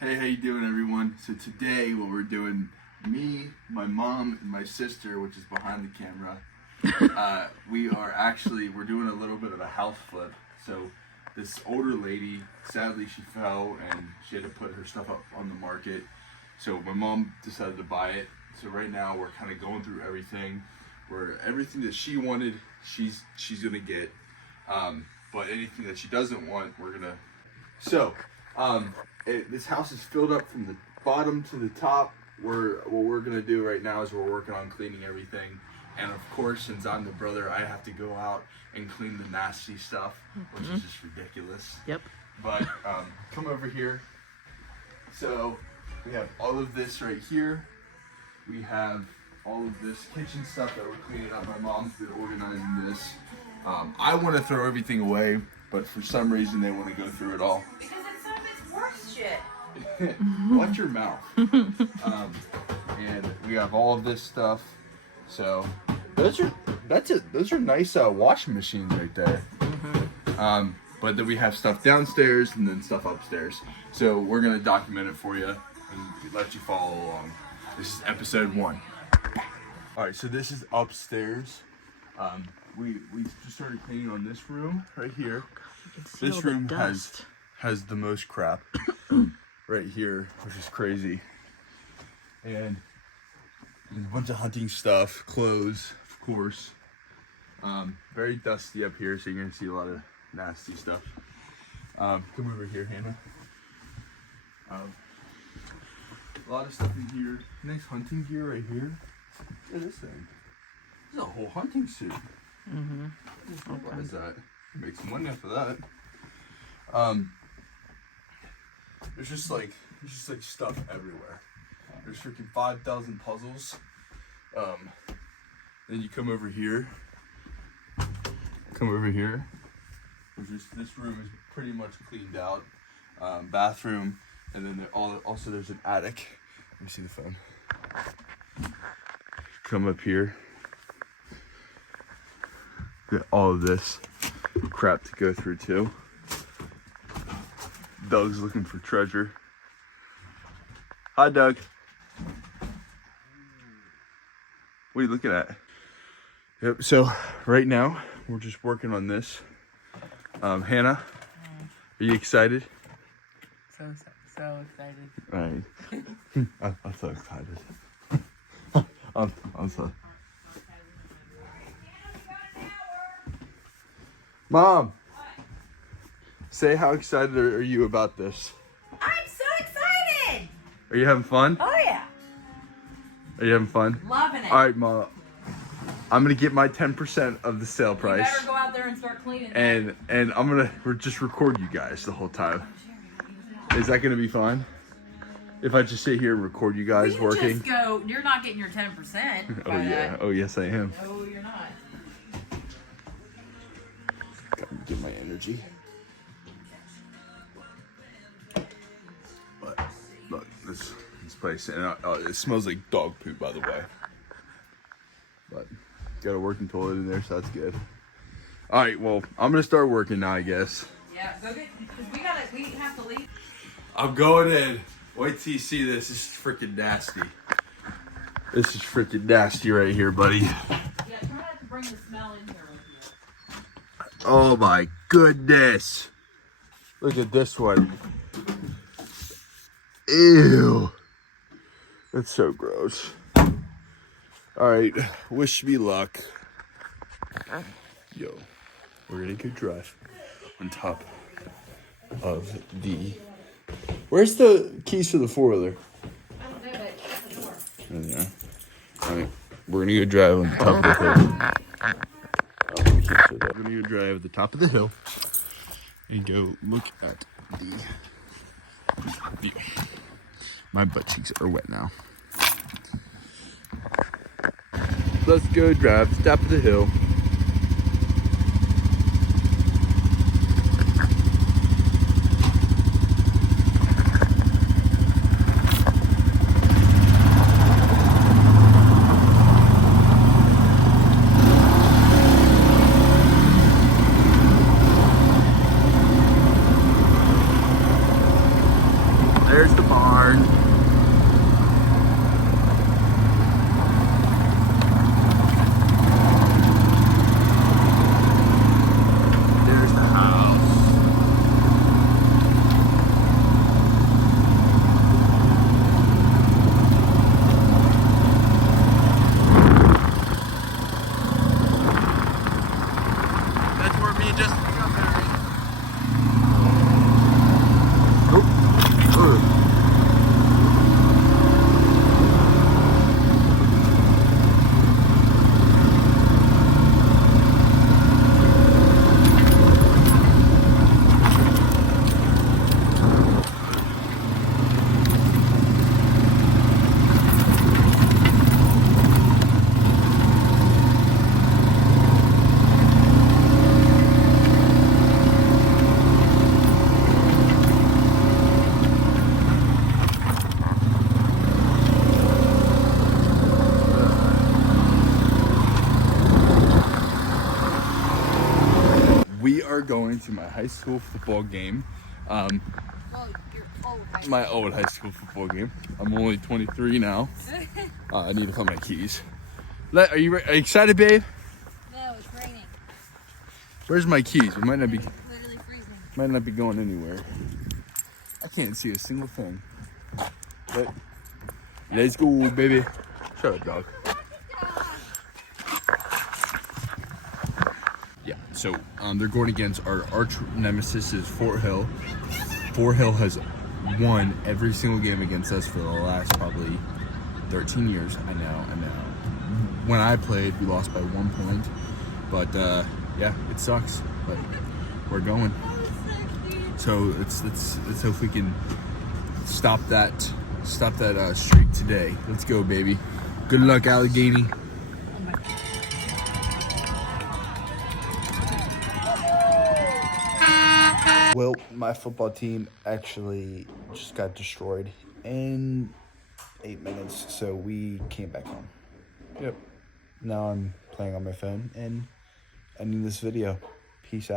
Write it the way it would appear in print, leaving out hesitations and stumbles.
Hey, how you doing, everyone? So today, what we're doing, me, my mom, and my sister, which is behind the camera, we're doing a little bit of a house flip. So this older lady, sadly, she fell and she had to put her stuff up on the market. So my mom decided to buy it. So right now, we're kind of going through everything. Where everything that she wanted, she's gonna get. But anything that she doesn't want, we're gonna. So. This house is filled up from the bottom to the top. What we're gonna do right now is we're working on cleaning everything, and of course, since I'm the brother, I have to go out and clean the nasty stuff, which is just ridiculous. Yep. But come over here. So we have all of this right here. We have all of this kitchen stuff that we're cleaning up. My mom's been organizing this. I want to throw everything away, but for some reason they want to go through it all. Watch your mouth. And we have all of this stuff. So those are nice washing machines right there. But then we have stuff downstairs and then stuff upstairs. So we're gonna document it for you and let you follow along. This is episode 1. All right, so this is upstairs. We just started cleaning on this room right here. This room has the most crap right here, which is crazy. And a bunch of hunting stuff, clothes, of course. Very dusty up here, so you're gonna see a lot of nasty stuff. Come over here, Hannah. A lot of stuff in here. Nice hunting gear right here. Look at this thing. This is a whole hunting suit. What is that? Make some money off of that. There's just like stuff everywhere. There's freaking 5,000 puzzles. Then you come over here. This room is pretty much cleaned out. Bathroom, and then also there's an attic. Let me see the phone. Come up here. Got all of this crap to go through too. Doug's looking for treasure. Hi, Doug. What are you looking at? Yep, so right now we're just working on this. Hannah, are you excited? So excited. All right. I'm so excited. I'm so. Mom, say how excited are you about this? I'm so excited! Are you having fun? Oh yeah. Are you having fun? Loving it. All right, Mom. I'm gonna get my 10% of the sale price. You better go out there and start cleaning. And I'm gonna just record you guys the whole time. Is that gonna be fun? If I just sit here and record you guys you working? Just go. You're not getting your 10%. Oh yeah. Oh yes, I am. Oh, you're not. Gotta get my energy. But look, this place, and it smells like dog poop, by the way. But got a working toilet in there, so that's good. All right, well, I'm gonna start working now, I guess. Yeah, go get. Cause we have to leave. I'm going in. Wait till you see this. This is freaking nasty. This is freaking nasty right here, buddy. Yeah, try not to bring the smell in here with you. Oh my goodness. Look at this one. Ew. That's so gross. Alright, wish me luck. Yo, we're gonna go drive on top of the... Where's the keys to the four-wheeler? I don't know, but shut the door. Oh, yeah. Alright, we're gonna go drive on the top of the hill. Oh, we can't say that. We're gonna go drive at the top of the hill and go look at the view. My butt cheeks are wet now. Let's go drive to the top of the hill. There's the barn. There's the house. That's where me and Justin got married. We are going to my high school football game. Well, you're old, right? My old high school football game. I'm only 23 now. I need to find my keys. Are you excited, babe? No, it's raining. Where's my keys? We might not be Literally freezing. going anywhere. I can't see a single thing. But let's go, baby. Shut up, dog. Yeah, so they're going against our arch nemesis is Fort Hill. Fort Hill has won every single game against us for the last probably 13 years. I know. When I played, we lost by 1 point. But yeah, it sucks. But we're going. So let's hope we can stop that streak today. Let's go, baby. Good luck, Allegheny. Well, my football team actually just got destroyed in 8 minutes, so we came back home. Yep. Now I'm playing on my phone and ending this video. Peace out.